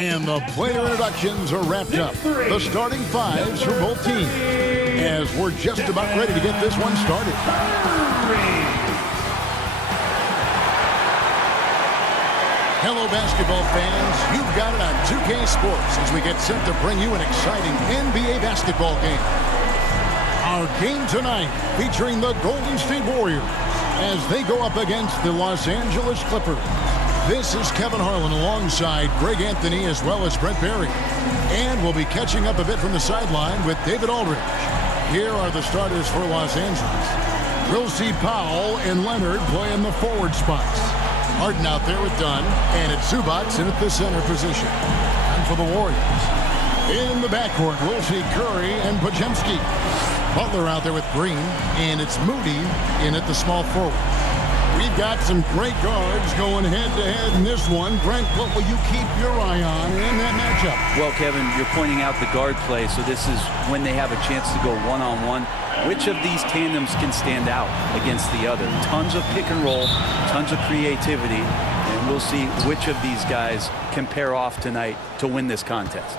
And the player introductions are wrapped up. The starting fives for both teams, as we're just about ready to get this one started. Hello, basketball fans. You've got it on 2K Sports as we get set to bring you an exciting NBA basketball game. Our game tonight featuring the Golden State Warriors as they go up against the Los Angeles Clippers. This is Kevin Harlan alongside Greg Anthony as well as Brent Berry. And we'll be catching up a bit from the sideline with David Aldridge. Here are the starters for Los Angeles. We'll see Powell and Leonard play in the forward spots. Harden out there with Dunn, and it's Zubac in at the center position. And for the Warriors, in the backcourt, we'll see Curry and Podziemski. Butler out there with Green, and it's Moody in at the small forward. We've got some great guards going head-to-head in this one. Brent, what will you keep your eye on in that matchup? Well, Kevin, you're pointing out the guard play, so this is when they have a chance to go one-on-one. Which of these tandems can stand out against the other? Tons of pick and roll, tons of creativity, and we'll see which of these guys can pair off tonight to win this contest.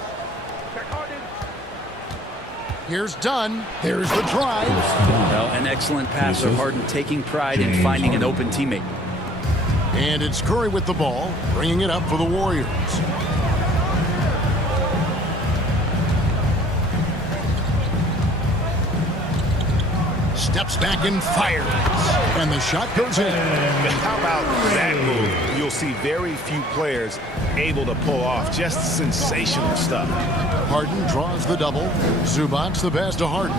Here's Dunn. Here's the drive. Well, an excellent passer. Harden taking pride in finding an open teammate. And it's Curry with the ball, bringing it up for the Warriors. Steps back and fires. And the shot goes in. How about that move? You'll see very few players able to pull off just sensational stuff. Harden draws the double. Zubac the pass to Harden.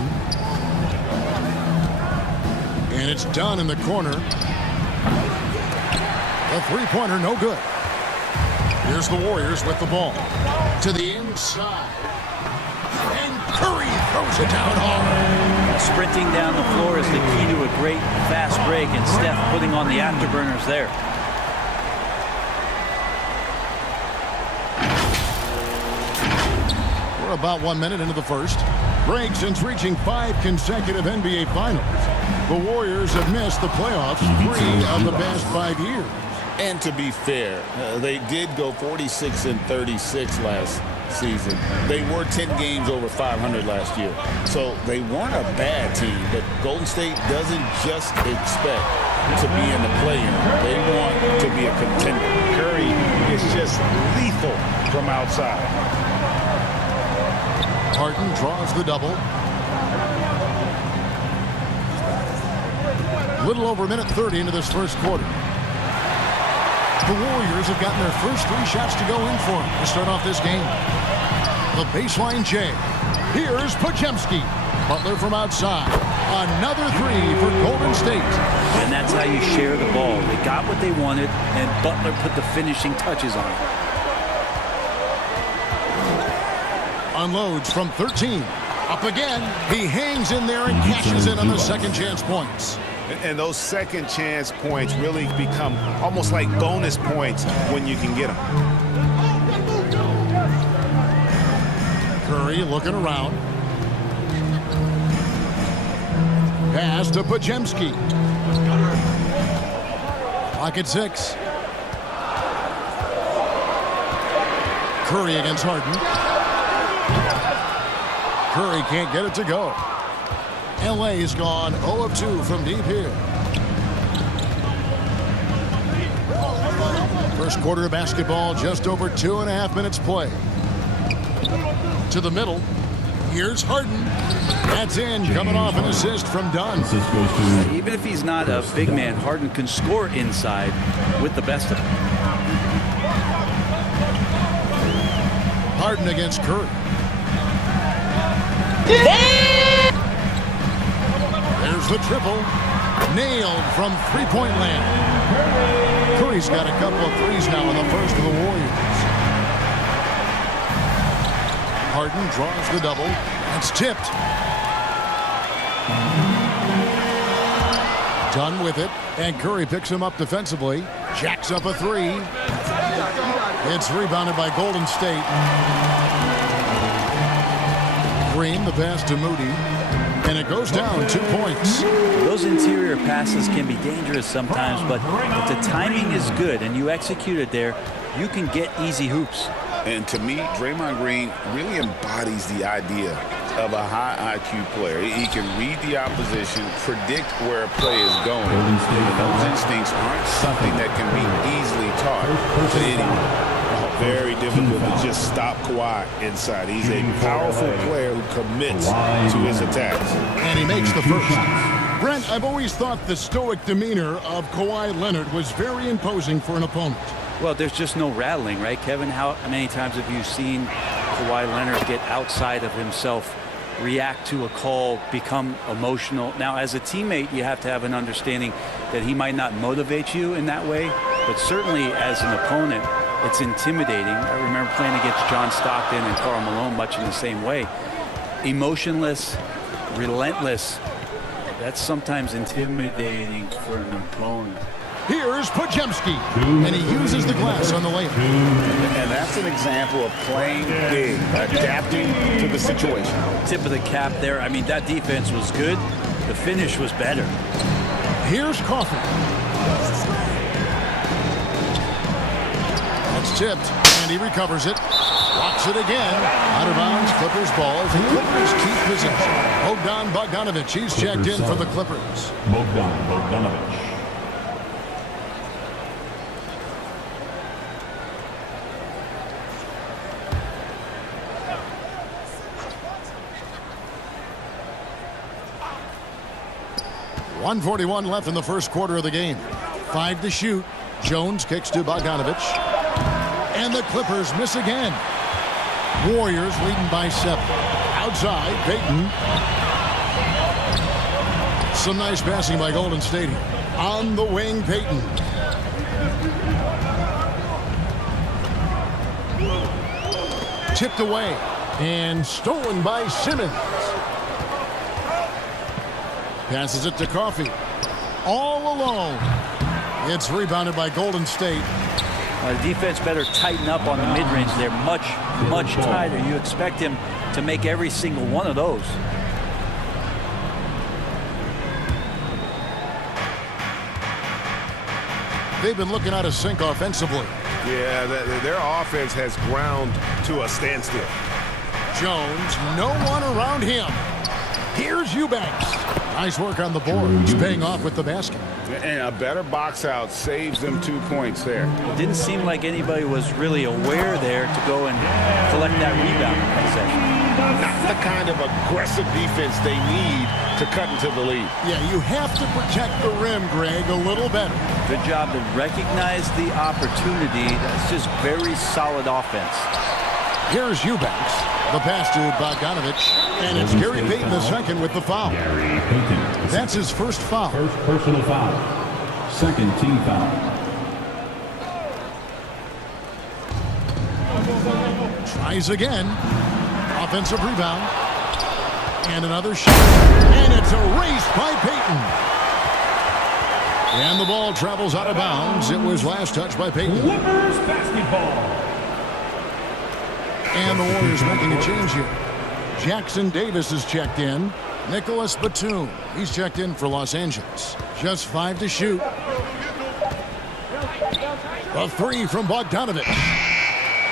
And it's Dunn in the corner. The three-pointer no good. Here's the Warriors with the ball. To the inside. And Curry throws it down hard. Sprinting down the floor is the key to a great fast break, and Steph putting on the afterburners there. We're about 1 minute into the first. Greg, since reaching 5 consecutive NBA Finals, the Warriors have missed the playoffs 3 of the past 5 years. And to be fair, they did go 46-36 last season. They were 10 games over 500 last year. So they weren't a bad team, but Golden State doesn't just expect to be in the play-in. They want to be a contender. Curry is just lethal from outside. Harden draws the double. Little over a minute 30 into this first quarter. The Warriors have gotten their first 3 shots to go in for them to start off this game. The baseline J. Here's Podziemski. Butler from outside. Another 3 for Golden State. And that's how you share the ball. They got what they wanted, and Butler put the finishing touches on it. Unloads from 13. Up again. He hangs in there and cashes in on the second chance points. And those second chance points really become almost like bonus points when you can get them. Curry looking around. Pass to Podziemski. Clock at 6. Curry against Harden. Curry can't get it to go. LA's gone 0 of 2 from deep here. First quarter of basketball, just over 2.5 minutes play. To the middle. Here's Harden. That's in, coming off an assist from Dunn. Even if he's not a big man, Harden can score inside with the best of them. Harden against Curry. There's the triple. Nailed from three-point land. Curry's got a couple of threes now in the first of the Warriors. Harden draws the double. It's tipped. Dunn with it. And Curry picks him up defensively. Jacks up a 3. It's rebounded by Golden State. Green, the pass to Moody. And it goes down 2 points. Those interior passes can be dangerous sometimes, but if the timing is good and you execute it there, you can get easy hoops. And to me, Draymond Green really embodies the idea of a high IQ player. He can read the opposition, predict where a play is going. And those instincts aren't something that can be easily taught to anyone. Very difficult to just stop Kawhi inside. He's a powerful player who commits to his attacks. And he makes the first. Brent, I've always thought the stoic demeanor of Kawhi Leonard was very imposing for an opponent. Well, there's just no rattling, right, Kevin? How many times have you seen Kawhi Leonard get outside of himself, react to a call, become emotional? Now, as a teammate, you have to have an understanding that he might not motivate you in that way, but certainly as an opponent, it's intimidating. I remember playing against John Stockton and Karl Malone much in the same way. Emotionless, relentless. That's sometimes intimidating for an opponent. Here's Podziemski, and he uses the glass on the layup. And that's an example of playing big, adapting to the situation. Tip of the cap there. I mean, that defense was good. The finish was better. Here's Coffey. That's tipped, and he recovers it. Blocks it again. Out of bounds, Clippers ball. The Clippers keep possession. Bogdanovich, he's checked in for the Clippers. Bogdanovich. .141 left in the first quarter of the game. 5 to shoot. Jones kicks to Bogdanovich. And the Clippers miss again. Warriors leading by 7. Outside, Payton. Some nice passing by Golden State here. On the wing, Payton. Tipped away. And stolen by Simmons. Passes it to Coffey. All alone. It's rebounded by Golden State. The defense better tighten up on the mid-range. They're much, much tighter. You expect him to make every single one of those. They've been looking out of sync offensively. Yeah, their offense has ground to a standstill. Jones, no one around him. Here's Eubanks. Nice work on the boards, paying off with the basket. And a better box out saves them 2 points there. It didn't seem like anybody was really aware there to go and collect that rebound possession. Not the kind of aggressive defense they need to cut into the lead. Yeah, you have to protect the rim, Greg, a little better. Good job to recognize the opportunity. That's just very solid offense. Here's Eubanks. The pass to Bogdanovich. And it's Gary Payton II with the foul. Gary Payton. That's his first foul. First personal foul. Second team foul. Tries again. Offensive rebound. And another shot. And it's erased by Payton. And the ball travels out of bounds. It was last touched by Payton. Clippers basketball. And the Warriors making a change here. Jackson Davis is checked in. Nicholas Batum, he's checked in for Los Angeles. Just 5 to shoot. A 3 from Bogdanovich.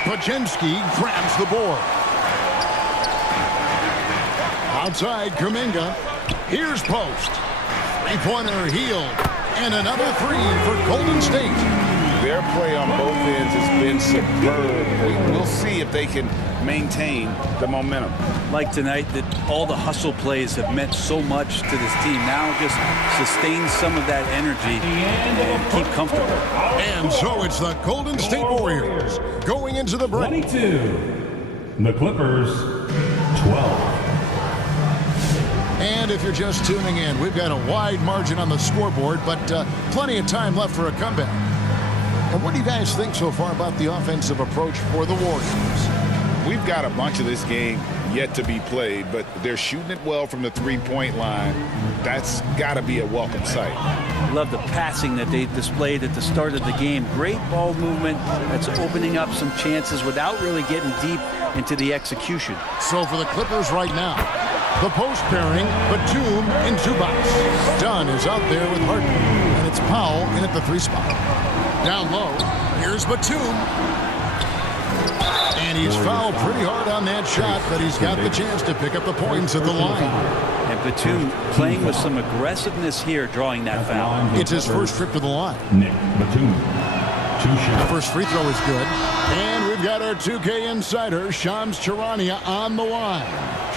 Podziemski grabs the board. Outside, Kuminga. Here's post. Three-pointer healed. And another 3 for Golden State. Their play on both ends has been superb. We'll see if they can maintain the momentum. Like tonight, that all the hustle plays have meant so much to this team. Now just sustain some of that energy and keep comfortable. And so it's the Golden State Warriors going into the break. 22. The Clippers, 12. And if you're just tuning in, we've got a wide margin on the scoreboard, but plenty of time left for a comeback. And what do you guys think so far about the offensive approach for the Warriors? We've got a bunch of this game yet to be played, but they're shooting it well from the three-point line. That's got to be a welcome sight. Love the passing that they displayed at the start of the game. Great ball movement that's opening up some chances without really getting deep into the execution. So for the Clippers right now, the post pairing, Batum and Zubac. Dunn is out there with Harden, and it's Powell in at the 3 spot. Down low, here's Batum. And he's fouled pretty hard on that shot, but he's got the chance to pick up the points at the line. And Batum playing with some aggressiveness here, drawing that foul. It's his first trip to the line. Nick Batum. 2 The shots. first free throw is good. And we've got our 2K insider, Shams Charania, on the line.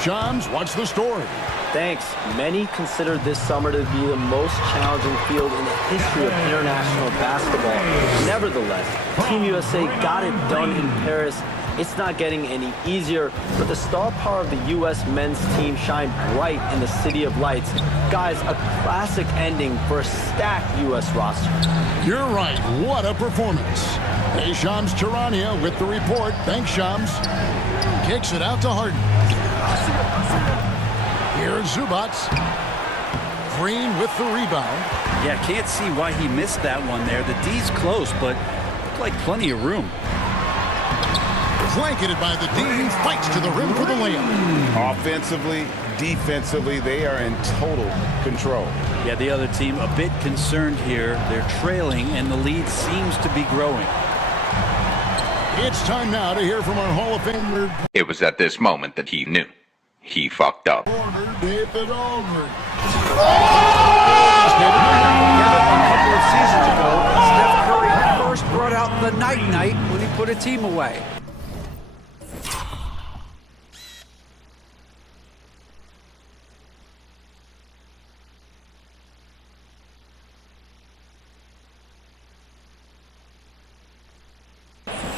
Shams, what's the story? Thanks. Many consider this summer to be the most challenging field in the history of international basketball. Nevertheless, Team USA got it done in Paris. It's not getting any easier, but the star power of the U.S. men's team shined bright in the City of Lights. Guys, a classic ending for a stacked U.S. roster. You're right. What a performance. Hey, Shams Charania with the report. Thanks, Shams. Kicks it out to Harden. Here's Zubac. Green with the rebound. Yeah, can't see why he missed that one there. The D's close, but looked like plenty of room. Blanketed by the D, fights to the rim for the layup. Offensively, defensively, they are in total control. Yeah, the other team a bit concerned here. They're trailing, and the lead seems to be growing. It's time now to hear from our Hall of Famer. It was at this moment that he knew. He fucked up. David Aldridge. A couple of seasons ago, Steph Curry first brought out the night-night when he put a team away.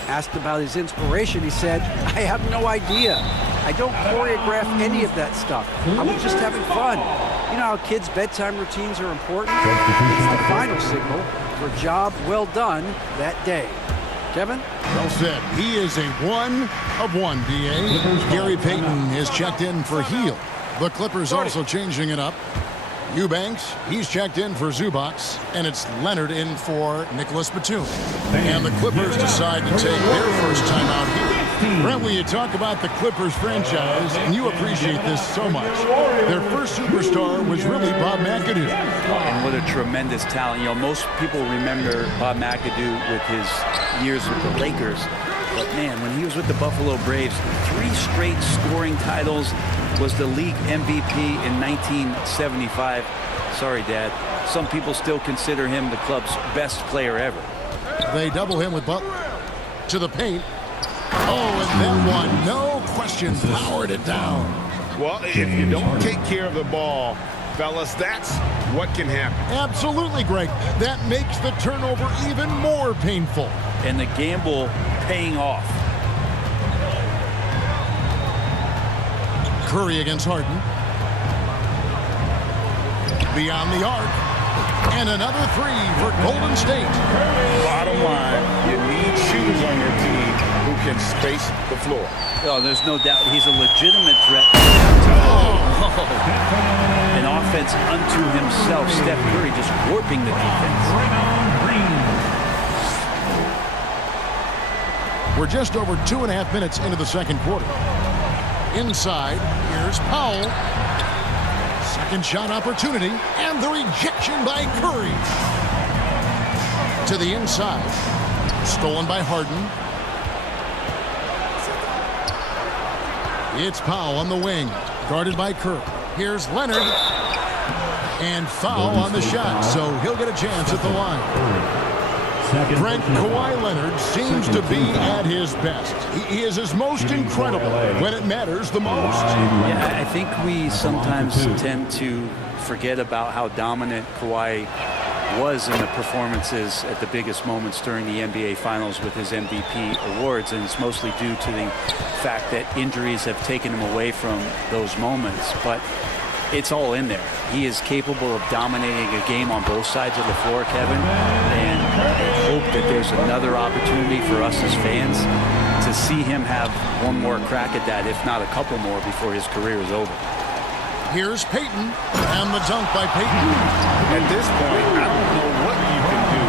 Asked about his inspiration, he said, "I have no idea. I don't choreograph any of that stuff. I was just having fun." You know how kids' bedtime routines are important? It's the final signal for a job well done that day. Kevin? Well said. He is a 1 of 1, B.A. Gary Payton is checked in for Heel. The Clippers also changing it up. Eubanks, he's checked in for Zubac, and it's Leonard in for Nicholas Batum. And the Clippers decide to take their first time out here. Brent, when you talk about the Clippers franchise, and you appreciate this so much, their first superstar was really Bob McAdoo. And what a tremendous talent. You know, most people remember Bob McAdoo with his years with the Lakers. But man, when he was with the Buffalo Braves, 3 straight scoring titles, was the league MVP in 1975. Sorry, Dad. Some people still consider him the club's best player ever. They double him with Butler. To the paint. Oh, and that one, no question, powered it down. Well, if you don't take care of the ball, fellas, that's what can happen. Absolutely, Greg. That makes the turnover even more painful. And the gamble paying off. Curry against Harden. Beyond the arc. And another 3 for Golden State. Bottom line, you need shooters on your team who can space the floor. Oh, there's no doubt he's a legitimate threat. An offense unto himself. Steph Curry just warping the defense. We're just over 2.5 minutes into the second quarter. Inside, here's Powell. Second shot opportunity, and the rejection by Curry. To the inside. Stolen by Harden. It's Powell on the wing, guarded by Curry. Here's Leonard. And foul on the shot, so he'll get a chance at the line. Brent, Kawhi Leonard seems to be at his best. He is his most incredible when it matters the most. Yeah, I think we sometimes tend to forget about how dominant Kawhi was in the performances at the biggest moments during the NBA Finals with his MVP awards, and it's mostly due to the fact that injuries have taken him away from those moments. But it's all in there. He is capable of dominating a game on both sides of the floor, Kevin, and I hope that there's another opportunity for us as fans to see him have one more crack at that, if not a couple more, before his career is over. Here's Payton, and the dunk by Payton. At this point, I don't know what you can do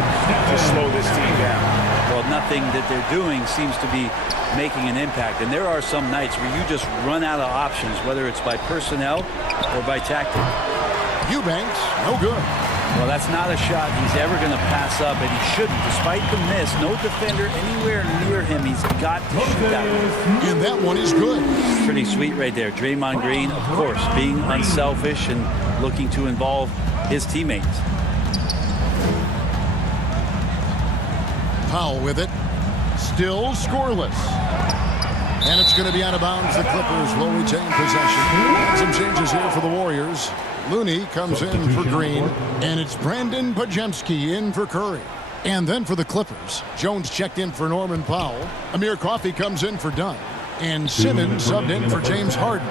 to slow this team down. Well, nothing that they're doing seems to be making an impact. And there are some nights where you just run out of options, whether it's by personnel or by tactic. Eubanks, no good. Well, that's not a shot he's ever going to pass up, and he shouldn't. Despite the miss, no defender anywhere near him. He's got to shoot that one. And that one is good. Pretty sweet right there. Draymond Green, of course, being unselfish and looking to involve his teammates. Powell with it. Still scoreless. And it's going to be out of bounds. The Clippers will retain possession. Some changes here for the Warriors. Looney comes in for Green, and it's Brandon Pajemski in for Curry. And then for the Clippers, Jones checked in for Norman Powell. Amir Coffey comes in for Dunn. And Simmons subbed in for James Harden.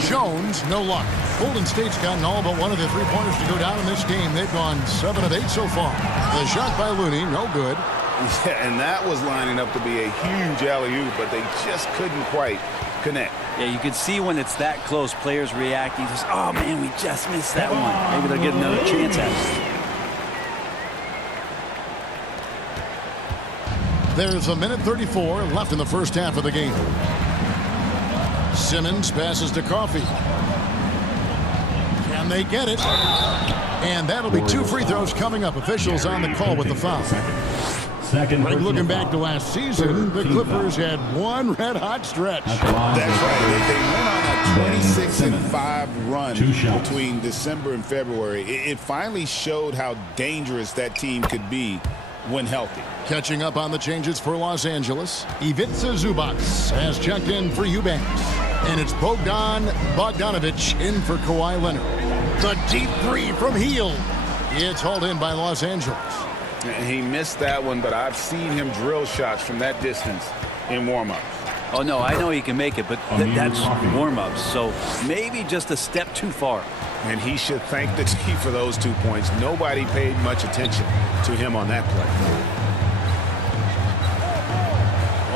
Jones, no luck. Golden State's gotten all but one of the three-pointers to go down in this game. They've gone 7 of 8 so far. The shot by Looney, no good. Yeah, and that was lining up to be a huge alley-oop, but they just couldn't quite connect. Yeah, you can see when it's that close, players reacting. Just, oh, man, we just missed that one. Maybe they'll get another chance at it. There's a minute 34 left in the first half of the game. Simmons passes to Coffey. Can they get it? And that'll be 2 free throws coming up. Officials on the call with the foul. Greg, looking back to last season, the Clippers had one red-hot stretch. That's right. They went on a 26-5 run between December and February. It finally showed how dangerous that team could be when healthy. Catching up on the changes for Los Angeles, Ivica Zubac has checked in for Eubanks. And it's Bogdan Bogdanovic in for Kawhi Leonard. The deep three from Hield. It's hauled in by Los Angeles. He missed that one, but I've seen him drill shots from that distance in warm-ups. Oh, no, I know he can make it, but that's warm-ups. So maybe just a step too far. And he should thank the team for those 2 points. Nobody paid much attention to him on that play.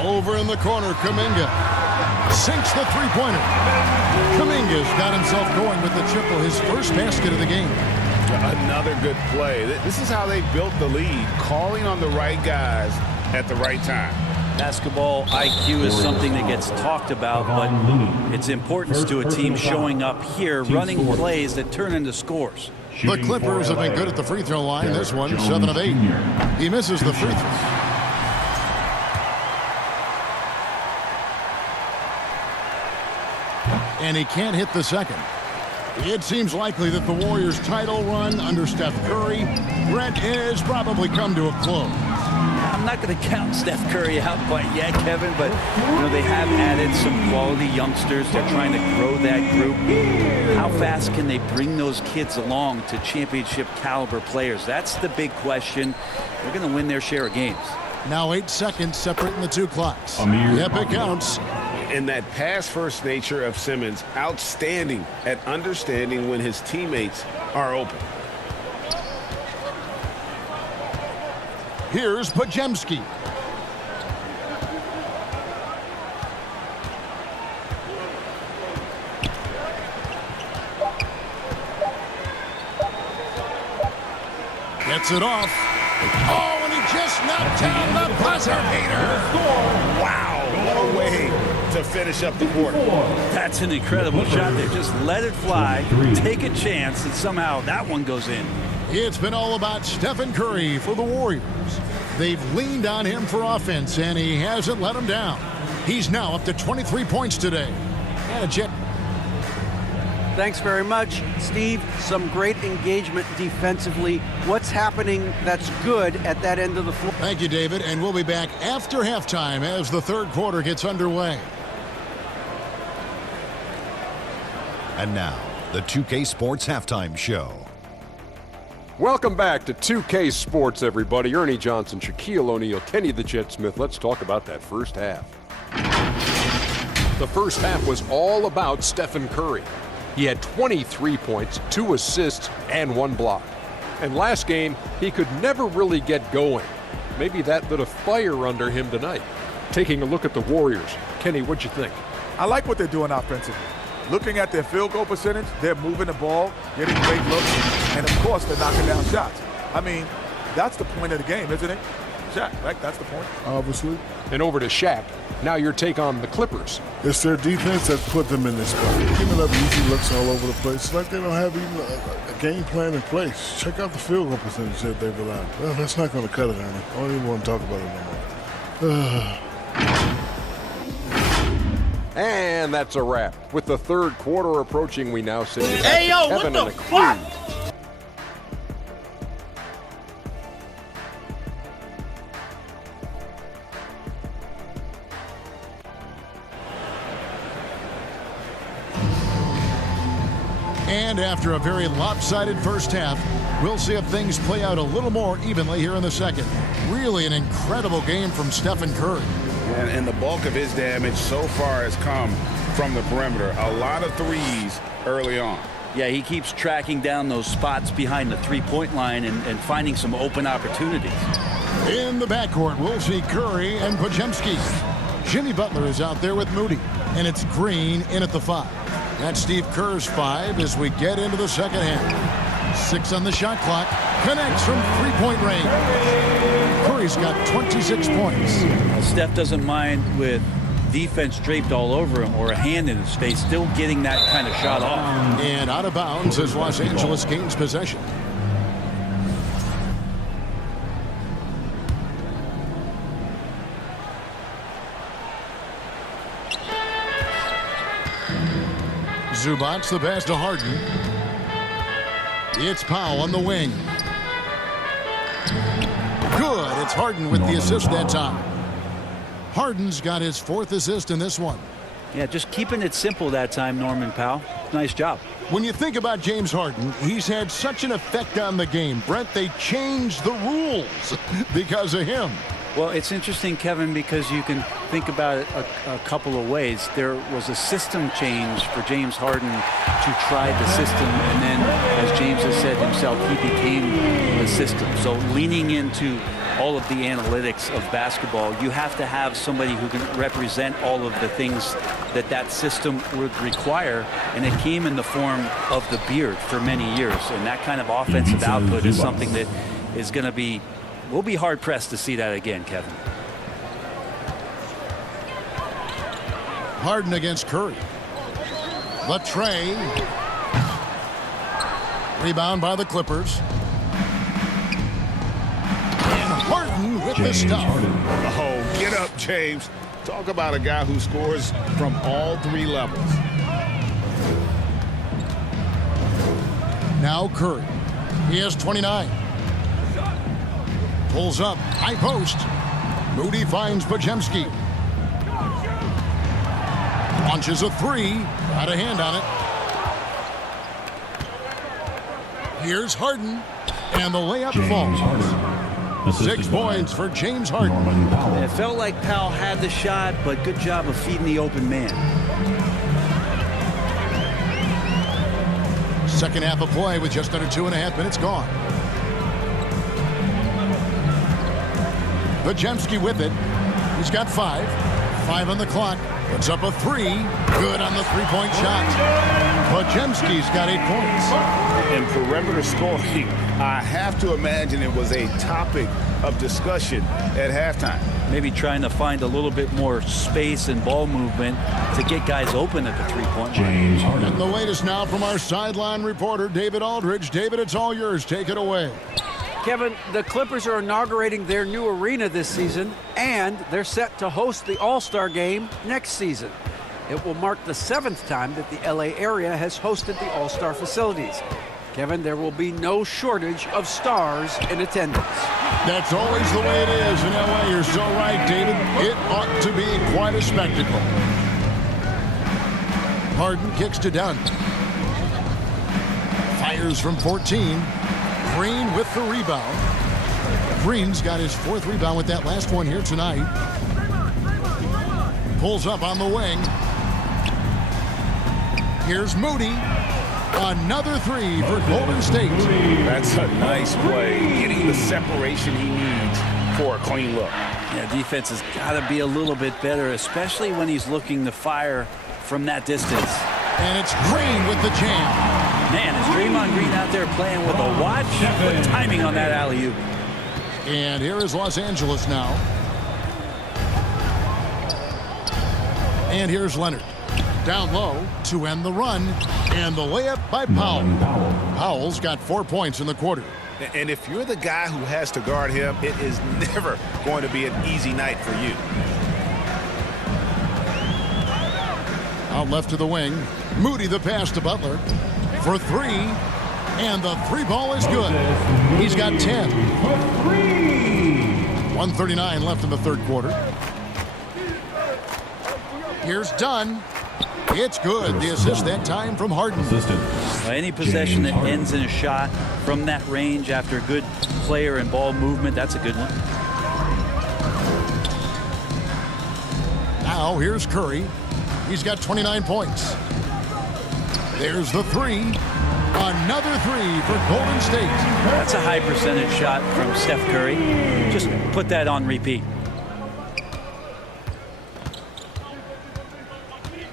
Over in the corner, Kuminga sinks the three-pointer. Kuminga's got himself going with the triple, his first basket of the game. Another good play. This is how they built the lead, calling on the right guys at the right time. Basketball IQ is something that gets talked about, but its importance to a team showing up here, running plays that turn into scores. The Clippers have been good at the free throw line. This one, 7 of 8. He misses the free throw. And he can't hit the second. It seems likely that the Warriors' title run under Steph Curry, Brett, has probably come to a close. I'm not going to count Steph Curry out quite yet, Kevin, but they have added some quality youngsters. They're trying to grow that group. How fast can they bring those kids along to championship caliber players? That's the big question. They're going to win their share of games. Now 8 seconds separating the 2 clocks. Yep, it counts. And that pass-first nature of Simmons, outstanding at understanding when his teammates are open. Here's Pajemski. Gets it off. Oh, and he just knocked down the buzzer beater. Wow, what a way to finish up the quarter. That's an incredible shot. They just let it fly, take a chance, and somehow that one goes in. It's been all about Stephen Curry for the Warriors. They've leaned on him for offense, and he hasn't let them down. He's now up to 23 points today. And a jet. Thanks very much, Steve. Some great engagement defensively. What's happening that's good at that end of the floor? Thank you, David. And we'll be back after halftime as the third quarter gets underway. And now, the 2K Sports Halftime Show. Welcome back to 2K Sports, everybody. Ernie Johnson, Shaquille O'Neal, Kenny the Jet Smith. Let's talk about that first half. The first half was all about Stephen Curry. He had 23 points, 2 assists, and 1 block. And last game, he could never really get going. Maybe that lit a fire under him tonight. Taking a look at the Warriors. Kenny, what'd you think? I like what they're doing offensively. Looking at their field goal percentage, they're moving the ball, getting great looks, and of course, they're knocking down shots. I mean, that's the point of the game, isn't it? Shaq, right? That's the point. Obviously. And over to Shaq. Now your take on the Clippers. It's their defense that put them in this spot. Giving up easy looks all over the place. It's like they don't have even a game plan in place. Check out the field goal percentage that they've allowed. Well, that's not going to cut it, Ernie. I don't even want to talk about it no more. And that's a wrap. With the third quarter approaching, we now sit with Hey, yo, Kevin what and the the fuck? crew. And after a very lopsided first half, we'll see if things play out a little more evenly here in the second. Really an incredible game from Stephen Curry. And the bulk of his damage so far has come from the perimeter. A lot of threes early on. Yeah, he keeps tracking down those spots behind the three-point line and finding some open opportunities. In the backcourt, we'll see Curry and Podziemski. Jimmy Butler is out there with Moody, and it's Green in at the 5. That's Steve Kerr's 5 as we get into the second half. 6 on the shot clock. Connects from three-point range. Curry's got 26 points. Well, Steph doesn't mind with defense draped all over him or a hand in his face, still getting that kind of shot off. And out of bounds as Los Angeles gains possession. Zubac's the pass to Harden. It's Powell on the wing. Good. It's Harden with the assist that time. Harden's got his 4th assist in this one. Yeah, just keeping it simple that time, Norman Powell. Nice job. When you think about James Harden, he's had such an effect on the game. Brent, they changed the rules because of him. Well, it's interesting, Kevin, because you can think about it a couple of ways. There was a system change for James Harden to try the system, and then, as James has said himself, he became the system. So leaning into all of the analytics of basketball, you have to have somebody who can represent all of the things that system would require, and it came in the form of the beard for many years. And that kind of offensive output is something that is going to be we'll be hard-pressed to see that again, Kevin. Harden against Curry. Latre. Rebound by the Clippers. And Harden with the stuff. Oh, get up, James. Talk about a guy who scores from all 3 levels. Now Curry. He has 29. Pulls up, high post. Moody finds Podziemski. Launches a 3. Got a hand on it. Here's Harden. And the layup falls. 6 points for James Harden. It felt like Powell had the shot, but good job of feeding the open man. Second half of play with just under 2.5 minutes gone. Podziemski with it. He's got 5. 5 on the clock. Puts up a 3. Good on the three-point shot. Podziemski's got 8 points. And perimeter scoring, I have to imagine it was a topic of discussion at halftime. Maybe trying to find a little bit more space and ball movement to get guys open at the three-point line. And the latest now from our sideline reporter, David Aldridge. David, it's all yours. Take it away. Kevin, the Clippers are inaugurating their new arena this season, and they're set to host the All-Star Game next season. It will mark the 7th time that the LA area has hosted the All-Star facilities. Kevin, there will be no shortage of stars in attendance. That's always the way it is in LA. You're so right, David. It ought to be quite a spectacle. Harden kicks to Dunn. Fires from 14. Green with the rebound. Green's got his 4th rebound with that last one here tonight. Pulls up on the wing. Here's Moody. Another 3 for Golden State. That's a nice play. Getting the separation he needs for a clean look. Yeah, defense has got to be a little bit better, especially when he's looking to fire from that distance. And it's Green with the jam. Man, is Draymond Green out there playing with a watch? Good timing on that alley-oop. And here is Los Angeles now. And here's Leonard. Down low to end the run. And the layup by Powell. Powell's got 4 points in the quarter. And if you're the guy who has to guard him, it is never going to be an easy night for you. Out left to the wing. Moody the pass to Butler. For three. And the three ball is good. He's got 10. 1:39 left in the third quarter. Here's Dunn. It's good. The assist that time from Harden. Any possession that ends in a shot from that range after a good player and ball movement, that's a good one. Now here's Curry. He's got 29 points. There's the three. Another three for Golden State. That's a high percentage shot from Steph Curry. Just put that on repeat.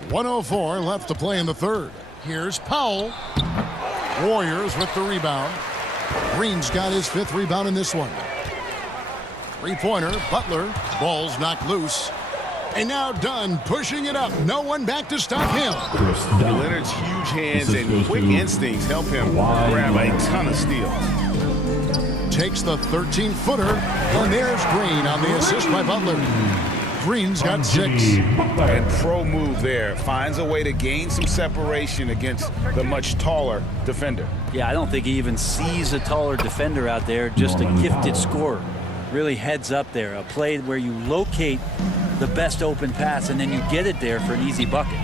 1:04 left to play in the third. Here's Powell. Warriors with the rebound. Green's got his 5th rebound in this one. Three-pointer, Butler. Ball's knocked loose. And now Dunn pushing it up. No one back to stop him. Leonard's huge hands and quick instincts help him grab a ton of steals. Takes the 13-footer. And there's Green on the assist by Butler. Green's got 6. And pro move there. Finds a way to gain some separation against the much taller defender. Yeah, I don't think he even sees a taller defender out there. Just a gifted scorer. Really heads up there. A play where you locate the best open pass and then you get it there for an easy bucket.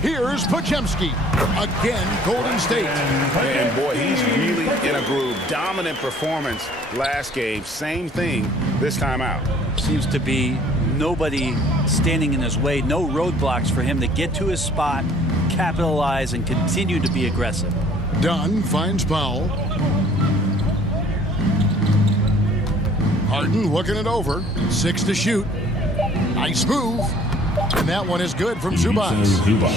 Here's Podziemski. Again, Golden State. And boy, he's really in a groove. Dominant performance last game. Same thing this time out. Seems to be nobody standing in his way. No roadblocks for him to get to his spot, capitalize, and continue to be aggressive. Dunn finds Powell. Harden looking it over. 6 to shoot. Nice move. And that one is good from Zubac.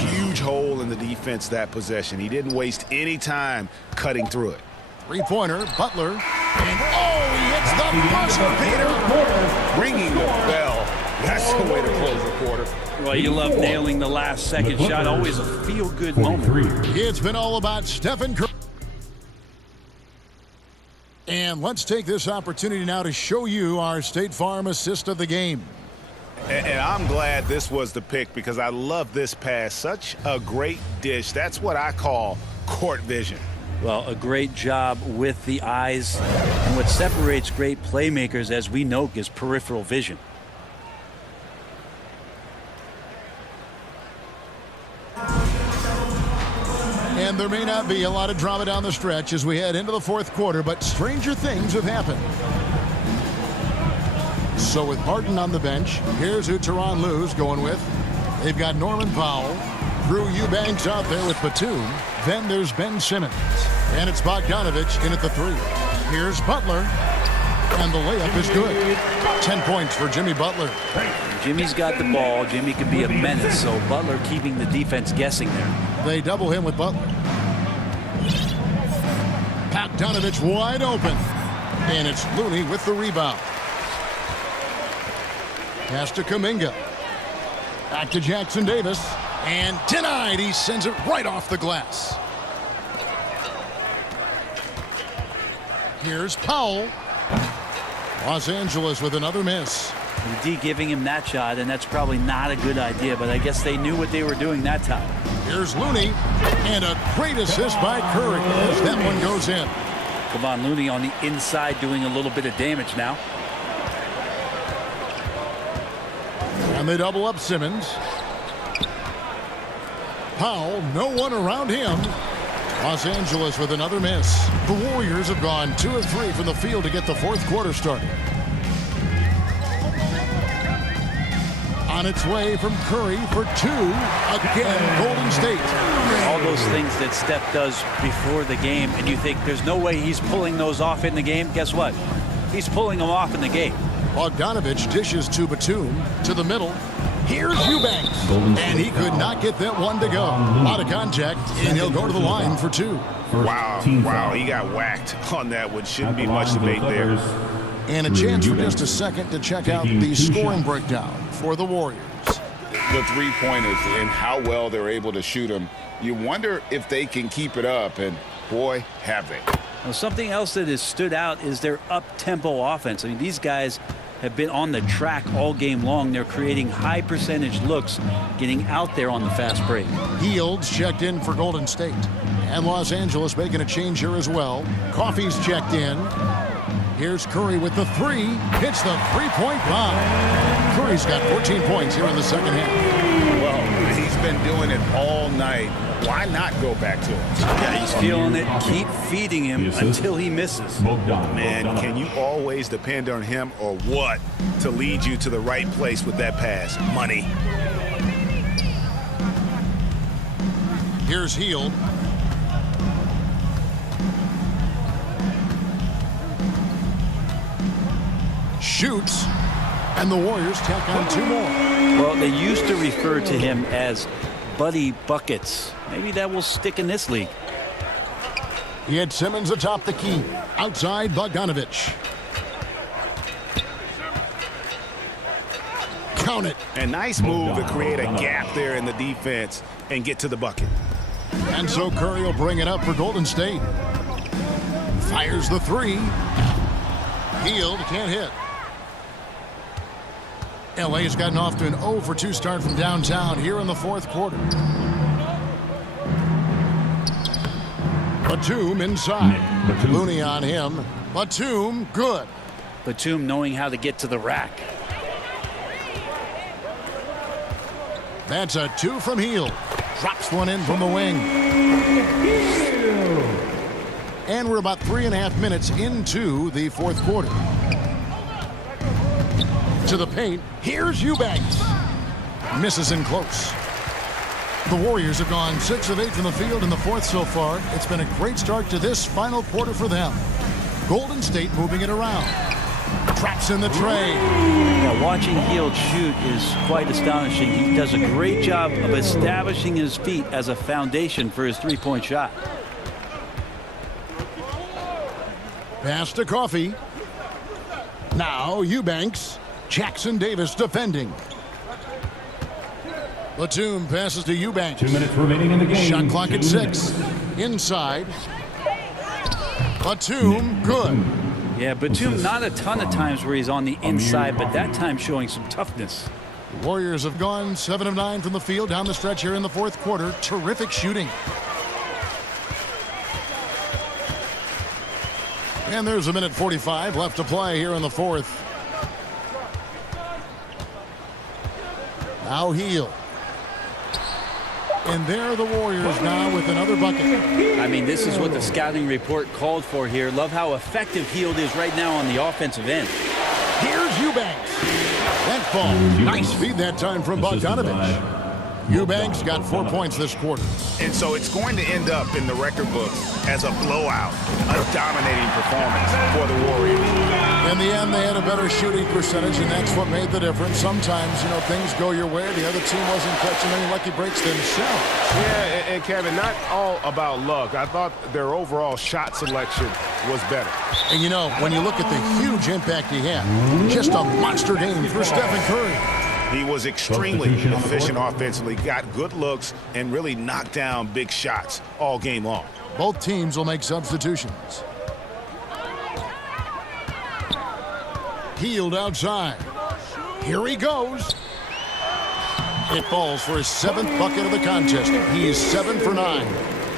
Huge hole in the defense that possession. He didn't waste any time cutting through it. Three-pointer, Butler. And he hits the buzzer beater. Ringing the bell. That's the way to close the quarter. Well, you love nailing the last second shot. Always a feel-good moment. It's been all about Stephen Curry. And let's take this opportunity now to show you our State Farm assist of the game. And I'm glad this was the pick because I love this pass. Such a great dish. That's what I call court vision. Well, a great job with the eyes. And what separates great playmakers, as we know, is peripheral vision. And there may not be a lot of drama down the stretch as we head into the fourth quarter, but stranger things have happened. So with Harden on the bench, here's who Tyronn Lue's going with. They've got Norman Powell, Drew Eubanks out there with Batum. Then there's Ben Simmons. And it's Bogdanovich in at the 3. Here's Butler. And the layup is good. 10 points for Jimmy Butler. Jimmy's got the ball. Jimmy can be a menace, so Butler keeping the defense guessing there. They double him with Butler. Bogdanovich wide open. And it's Looney with the rebound. Pass to Kuminga. Back to Jackson Davis. And denied. He sends it right off the glass. Here's Powell. Los Angeles with another miss. The D giving him that shot, and that's probably not a good idea, but I guess they knew what they were doing that time. Here's Looney. And a great assist by Curry as that one goes in. Kevon Looney on the inside doing a little bit of damage now. And they double up Simmons. Powell, no one around him. Los Angeles with another miss. The Warriors have gone 2 of 3 from the field to get the fourth quarter started. On its way from Curry for 2. Again, Golden State. All those things that Steph does before the game, and you think there's no way he's pulling those off in the game. Guess what? He's pulling them off in the game. Bogdanovich dishes to Batum to the middle. Here's Eubanks. And he could not get that one to go. Out of contact, and he'll go to the line for 2. Wow, he got whacked on that one. Shouldn't be much debate there. And a chance for just a second to check out the scoring breakdown for the Warriors. The three-pointers and how well they're able to shoot them. You wonder if they can keep it up, and boy, have they. Well, something else that has stood out is their up-tempo offense. I mean, these guys have been on the track all game long. They're creating high percentage looks, getting out there on the fast break. Fields checked in for Golden State. And Los Angeles making a change here as well. Coffey's checked in. Here's Curry with the three. Hits the three-point bomb. Curry's got 14 points here in the second half. Well, he's been doing it all night. Why not go back to it? Yeah, he's feeling it. Keep feeding him until he misses. Man, can you always depend on him or what to lead you to the right place with that pass? Money. Here's Hield. Shoots, and the Warriors tack on two more. Well, they used to refer to him as Buddy Buckets. Maybe that will stick in this league. He had Simmons atop the key. Outside, Bogdanovich. Count it. A nice move to create a gap there in the defense and get to the bucket. And so Curry will bring it up for Golden State. Fires the three. Hield can't hit. LA's gotten off to an 0 for 2 start from downtown here in the fourth quarter. Batum inside. Looney on him. Batum, good. Batum knowing how to get to the rack. That's a 2 from Hield. Drops one in from the wing. And we're about 3.5 minutes into the fourth quarter. To the paint. Here's Eubanks. Misses in close. The Warriors have gone 6 of 8 from the field in the fourth so far. It's been a great start to this final quarter for them. Golden State moving it around. Traps in the tray. Yeah, watching Hield shoot is quite astonishing. He does a great job of establishing his feet as a foundation for his three-point shot. Pass to Coffey. Now Eubanks. Jackson Davis defending. Batum passes to Eubanks. 2 minutes remaining in the game. Shot clock at 6. Inside. Batum, good. Yeah, Batum not a ton of times where he's on the inside, but that time showing some toughness. The Warriors have gone 7 of 9 from the field down the stretch here in the fourth quarter. Terrific shooting. And there's 1:45 left to play here in the fourth. Now Hield. And there are the Warriors now with another bucket. I mean, this is what the scouting report called for here. Love how effective Hield is right now on the offensive end. Here's Eubanks. That falls. Nice feed that time from Bogdanovich. Eubanks got 4 points this quarter. And so it's going to end up in the record books as a blowout, a dominating performance for the Warriors. In the end, they had a better shooting percentage, and that's what made the difference. Sometimes, things go your way. The other team wasn't catching any lucky breaks themselves. Yeah, and Kevin, not all about luck. I thought their overall shot selection was better. And when you look at the huge impact he had, just a monster game for Stephen Curry. He was extremely efficient offensively, got good looks, and really knocked down big shots all game long. Both teams will make substitutions. Hield outside. Here he goes. It falls for his 7th bucket of the contest. He is 7 for 9.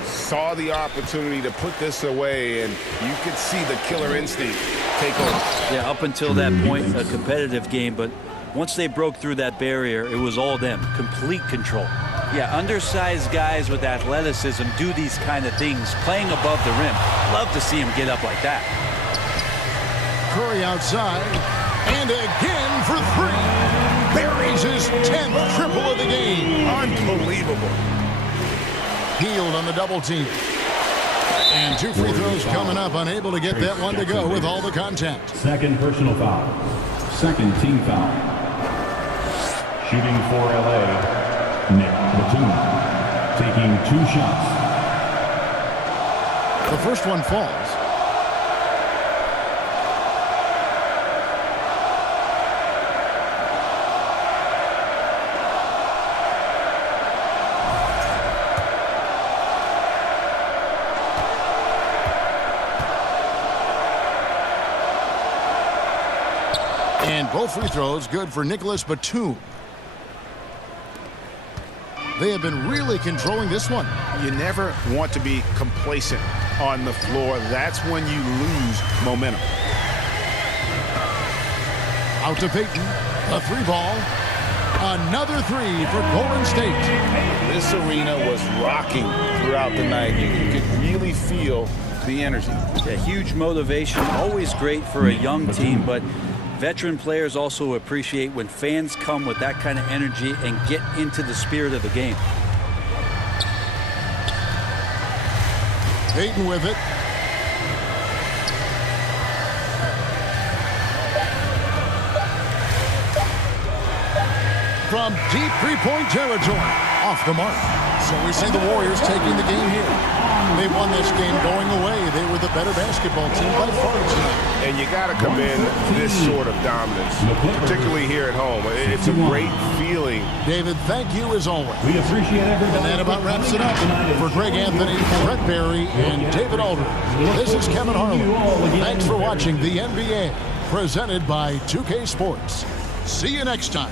Saw the opportunity to put this away, and you could see the killer instinct take over. Yeah, up until that point, a competitive game, but once they broke through that barrier, it was all them. Complete control. Yeah, undersized guys with athleticism do these kind of things, playing above the rim. Love to see him get up like that. Curry outside, and again for 3. Buries his 10th triple of the game. Unbelievable. Hield on the double team. And 2 free throws coming up, unable to get that one to go with all the contact. Second personal foul. Second team foul. Shooting for LA, Batum. Taking 2 shots. The first one falls. And both free throws good for Nicholas Batum. They have been really controlling this one. You never want to be complacent on the floor. That's when you lose momentum. Out to Payton. A three ball. Another three for Golden State. This arena was rocking throughout the night. You could really feel the energy. Yeah, huge motivation. Always great for a young team, but veteran players also appreciate when fans come with that kind of energy and get into the spirit of the game. Payton with it. From deep three-point territory. Off the mark. So we see the Warriors taking the game here. They won this game going away. They were the better basketball team by far tonight. And you got to commend this sort of dominance, particularly here at home. It's a great feeling. David, thank you as always. We appreciate everybody. And that about wraps it up. For Greg Anthony, Brett Barry, and David Aldridge, this is Kevin Harlan. Thanks for watching the NBA, presented by 2K Sports. See you next time.